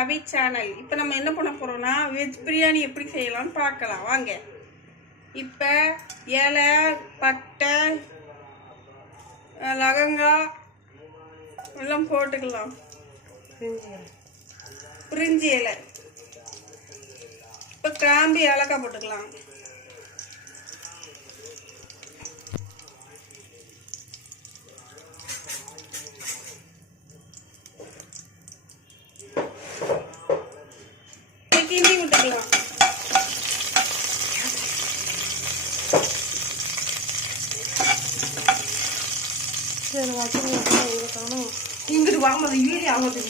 அவி channel. இப்போ நம்ம என்ன பண்ண போகிறோம்னா வெஜ் பிரியாணி எப்படி செய்யலாம்னு பார்க்கலாம் வாங்க. இப்போ இலை, பட்டை, லவங்கம் எல்லாம் போட்டுக்கலாம். பிரிஞ்சி இலை, இப்போ கிராம்பு, ஏலக்காய் போட்டுக்கலாம். கிண்டி விட்டுக்கலாம். சரி வச்சுருங்க. இங்கிட்டு வாங்க வீடியோ ஆகுது.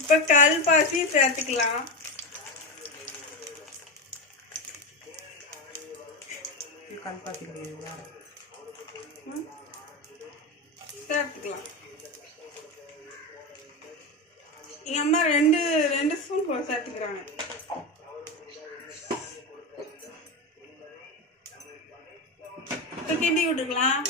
இப்போ கல் பாசி சேர்த்துக்கலாம். கல் பாசி சேர்த்துக்கலாம். எங்கள் அம்மா ரெண்டு ஸ்பூன் சேர்த்துக்கிறாங்க. இப்போ கிண்டி விட்டுக்கலாம்.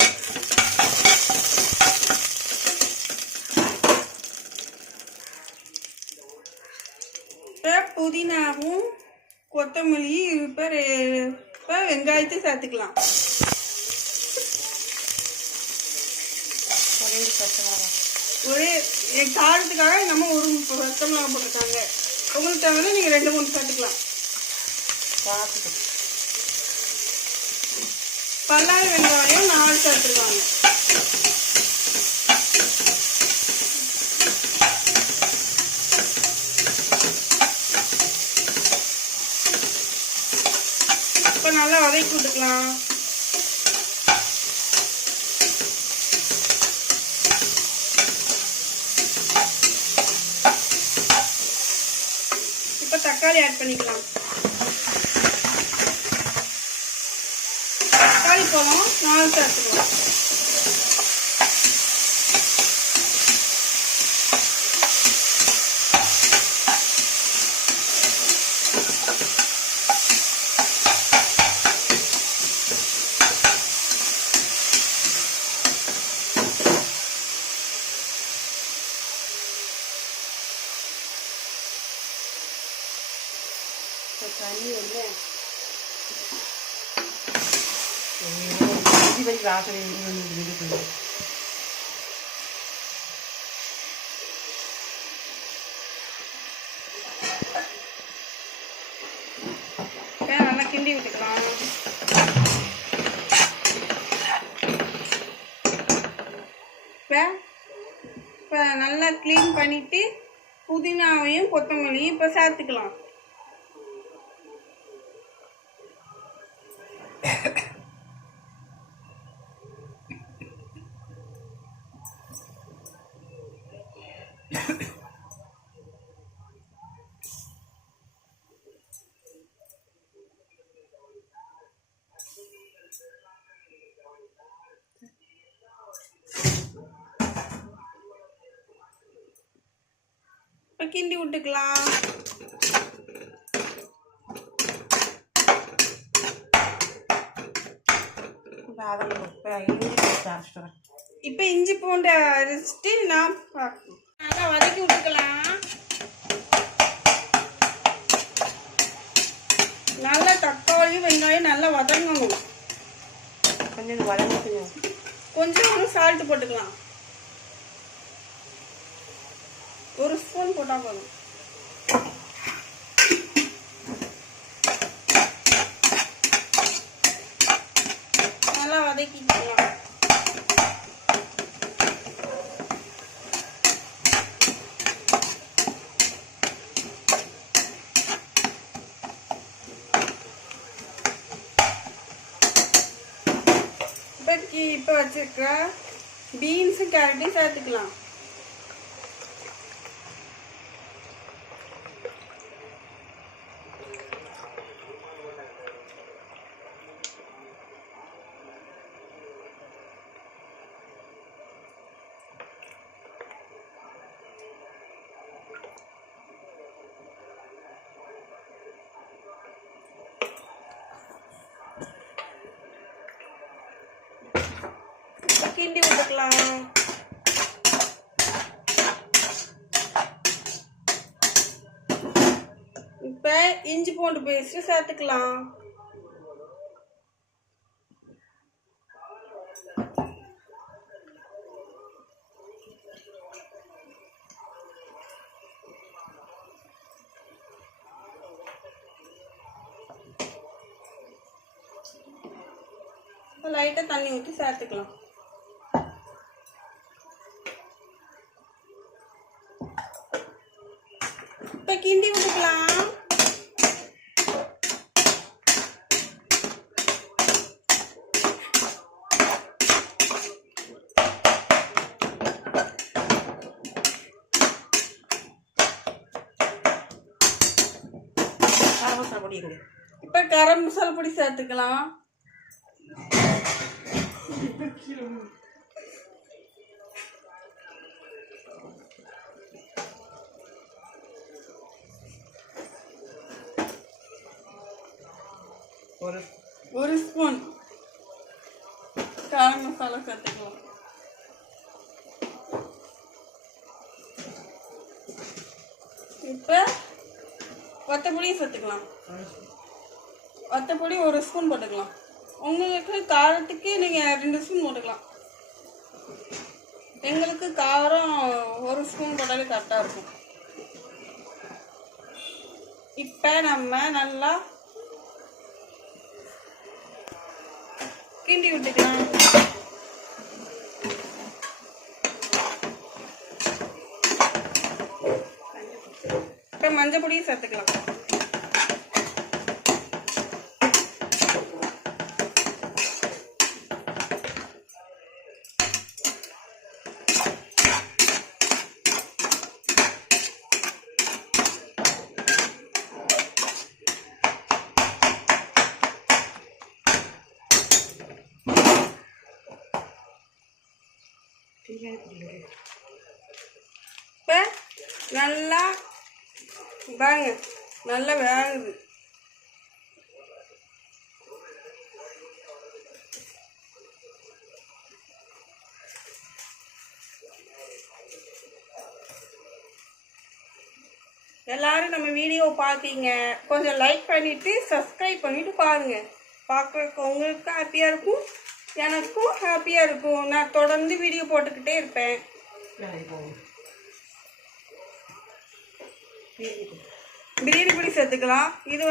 இப்போ புதினாவும் கொத்தமல்லி, இப்போ வெங்காயத்தை சேர்த்துக்கலாம். ஒரே காரத்துக்காக நம்ம ஒரு பச்சை மிளகாய் போட்டிருக்காங்க. உங்களுக்கு தேவைன்னா நீங்கள் 2-3 சேர்த்துக்கலாம். பல்லாரி வெங்காயம் 4 சேர்த்துருக்காங்க. இப்போ நல்லா வதக்கி விட்டுக்கலாம். இப்போ தக்காளி ஆட் பண்ணிக்கலாம். தக்காளி பழம் 4 சேர்த்துக்கலாம். தண்ணி வந்து வாசனை நல்லா கிண்டி விட்டுக்கலாம். இப்போ நல்லா க்ளீன் பண்ணிட்டு புதினாவையும் கொத்தமல்லியும் இப்போ சேர்த்துக்கலாம். இப்போ கிண்டி விட்டுக்கலாம். இப்போ இஞ்சி பூண்டு அரைச்சிட்டு நான் நல்லா வதக்கி விட்டுக்கலாம். நல்லா தக்காளி வெங்காயம் நல்லா வதங்கணும். கொஞ்சம் வதங்கணும். கொஞ்சம் சால்ட் போட்டுக்கலாம். 1 ஸ்பூன் போட்டால் போதும். நல்லா வதக்கிக்கலாம். இப்போ வச்சிருக்க பீன்ஸும் கேரட்டையும் சேர்த்துக்கலாம். கிண்டி விட்டுக்கலாம். இப்போ இஞ்சி பூண்டு பேஸ்ட் சேர்த்துக்கலாம். லைட்டாக தண்ணி ஊற்றி சேர்த்துக்கலாம். இப்போ கிண்டி விட்டுக்கலாம். இப்போ கரம் மசாலா பொடி சேர்த்துக்கலாம். ஒரு ஸ்பூன் கரம் மசாலா சேர்த்துக்கலாம். இப்போ வத்தப்பொடியும் சேர்த்துக்கலாம். வத்தப்பொடி ஒரு ஸ்பூன் போட்டுக்கலாம். உங்களுக்கு காரத்துக்கு நீங்கள் 2 ஸ்பூன் போட்டுக்கலாம். எங்களுக்கு காரம் ஒரு ஸ்பூன் போட்டாலே கரெக்டாக இருக்கும். இப்போ நம்ம நல்லா கிண்டி விட்டுக்கலாம். இப்போ மஞ்சள் பொடியும் சேர்த்துக்கலாம். இப்போ நல்லா வாங்க, நல்லா வேகுது. எல்லாரும் நம்ம வீடியோ பார்க்கீங்க, கொஞ்சம் லைக் பண்ணிட்டு சப்ஸ்கிரைப் பண்ணிட்டு பாருங்க. பார்க்குறதுக்கு உங்களுக்கு ஹாப்பியாக இருக்கும், எனக்கும் ஹாப்பியாக இருக்கும். நான் தொடர்ந்து வீடியோ போட்டுக்கிட்டே இருப்பேன். பிரியாணி பொடி சேர்த்துக்கலாம். இது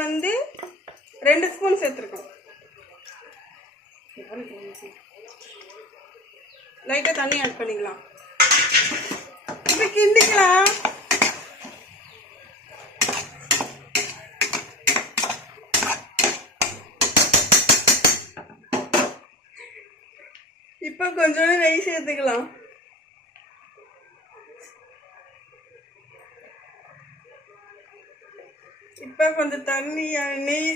2 ஸ்பூன் சேர்த்துருக்கோம். லைட்டாக தண்ணி ஆட் பண்ணிக்கலாம். இப்போ கிண்டிக்கலாம். இப்போ கொஞ்சோண்டு நெய் சேர்த்துக்கலாம். இப்போ கொஞ்சம் தண்ணி நெய்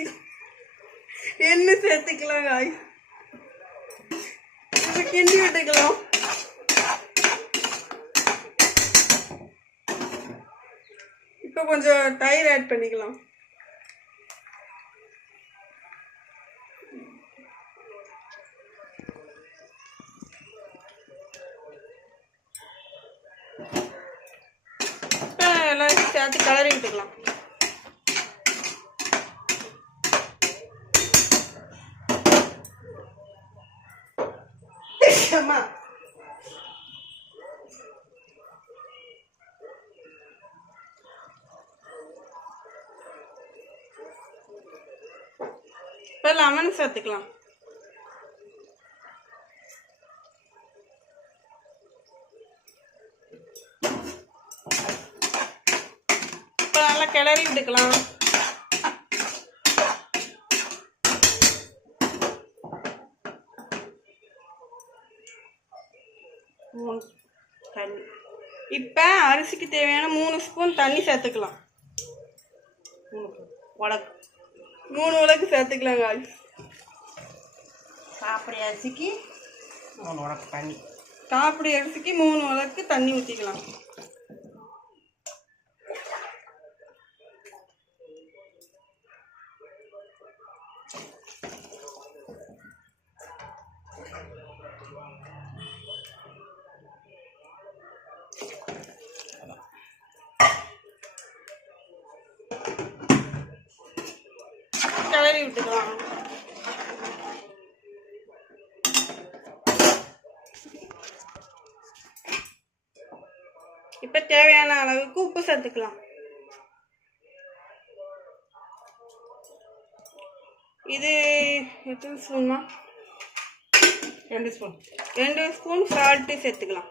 எண்ணெய் சேர்த்துக்கலாம். காய் இப்போ கிண்டி விட்டுக்கலாம். இப்போ கொஞ்சம் தயிர் ஆட் பண்ணிக்கலாம். எல்லாத்தையும் சேர்த்து கலரி விட்டுக்கலாம். இப்போ லெமன் சேர்த்துக்கலாம். இப்போ நல்லா கிளறி விட்டுக்கலாம். தண்ணி இப்போ அரிசிக்கு தேவையான 3 ஸ்பூன் தண்ணி சேர்த்துக்கலாம். 3 உலக்கு சேர்த்துக்கலாம். காய் சாப்பிட்ற அரிசிக்கு 3 உலக்கு தண்ணி. சாப்பிட்ற அரிசிக்கு 3 உலக்கு தண்ணி ஊற்றிக்கலாம். சேர்த்துக்கலாம். இப்போ தேவையான அளவுக்கு உப்பு சேர்த்துக்கலாம். இது எத்தனை ஸ்பூன்னா? 2 ஸ்பூன். 2 ஸ்பூன் சால்ட்டு சேர்த்துக்கலாம்.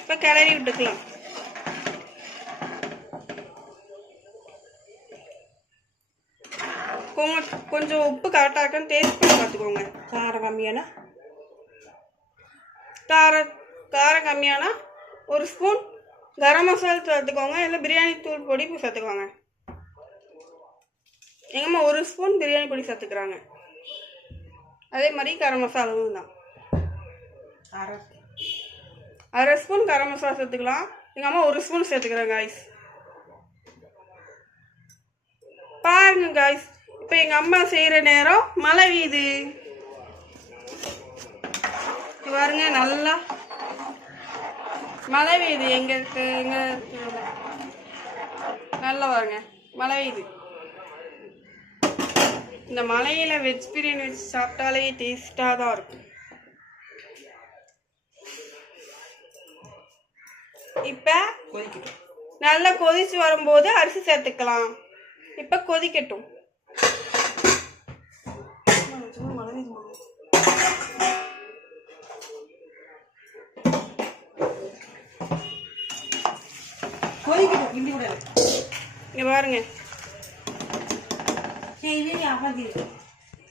இப்போ கிளறி விட்டுக்கலாம். கொஞ்சம் உப்பு கரெக்டாக இருக்கான்னு டேஸ்ட் பண்ணி பார்த்துக்கோங்க. காரம் கம்மியானா காரம் கம்மியானா 1 ஸ்பூன் கரம் மசாலா சேர்த்துக்கோங்க, இல்லை பிரியாணி தூள் பொடி சேர்த்துக்கோங்க. எங்கம்மா 1 ஸ்பூன் பிரியாணி பொடி சேர்த்துக்கிறாங்க. அதே மாதிரி கரம் மசாலாவும் தான் 1/2 ஸ்பூன் கரம் மசாலா சேர்த்துக்கலாம். எங்கள் அம்மா 1 ஸ்பூன் சேர்த்துக்கிறாங்க காய்ஸ். பாருங்க காய்ஸ், இப்போ எங்கள் அம்மா செய்கிற நேரம் மழை பெய்யுது பாருங்க. நல்லா மழை பெய்யுது. எங்க நல்லா பாருங்க மழை பெய்யுது. இந்த மலையில் வெஜ் பிரியாணி வச்சு சாப்பிட்டாலே டேஸ்ட்டாக தான் இருக்கும். இப்போ நல்லா கொதிச்சு வரும்போது அரிசி சேர்த்துக்கலாம். இப்போ கொதிக்கட்டும். இங்கே பாருங்க,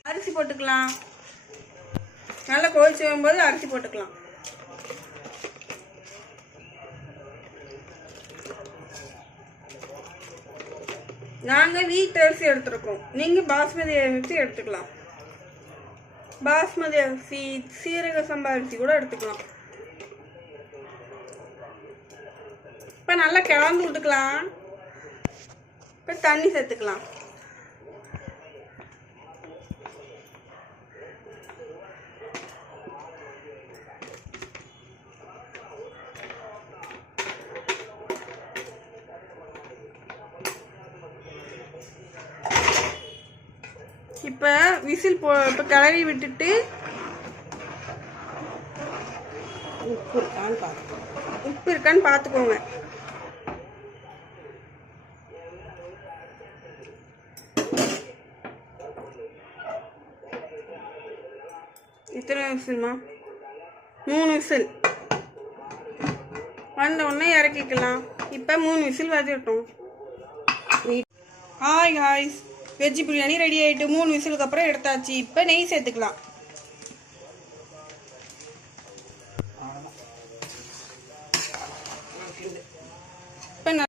அரிசி போட்டுக்கலாம். நல்லா கொதிச்சு வரும்போது அரிசி போட்டுக்கலாம். நாங்கள் வீட்டு அரிசி எடுத்துருக்கோம், நீங்கள் பாஸ்மதி அரிசி எடுத்துக்கலாம். பாஸ்மதி அரிசி, சீரக சம்பா அரிசி கூட எடுத்துக்கலாம். இப்போ நல்லா கிளந்து விட்டுக்கலாம். இப்போ தண்ணி சேர்த்துக்கலாம். இப்போ விசில் இப்போ கிளறி விட்டுட்டு உப்பு இருக்கான்னு பார்த்துக்கோங்க. எத்தனை விசில்மா? 3 விசில் வந்த உடனே இறக்கிக்கலாம். இப்போ 3 விசில் வதட்டோம். ஹாய் ஹாய்ஸ், வெஜ் பிரியாணி ரெடி ஆகிட்டு 3 விசிலுக்கு அப்புறம் எடுத்தாச்சு. இப்போ நெய் சேர்த்துக்கலாம்.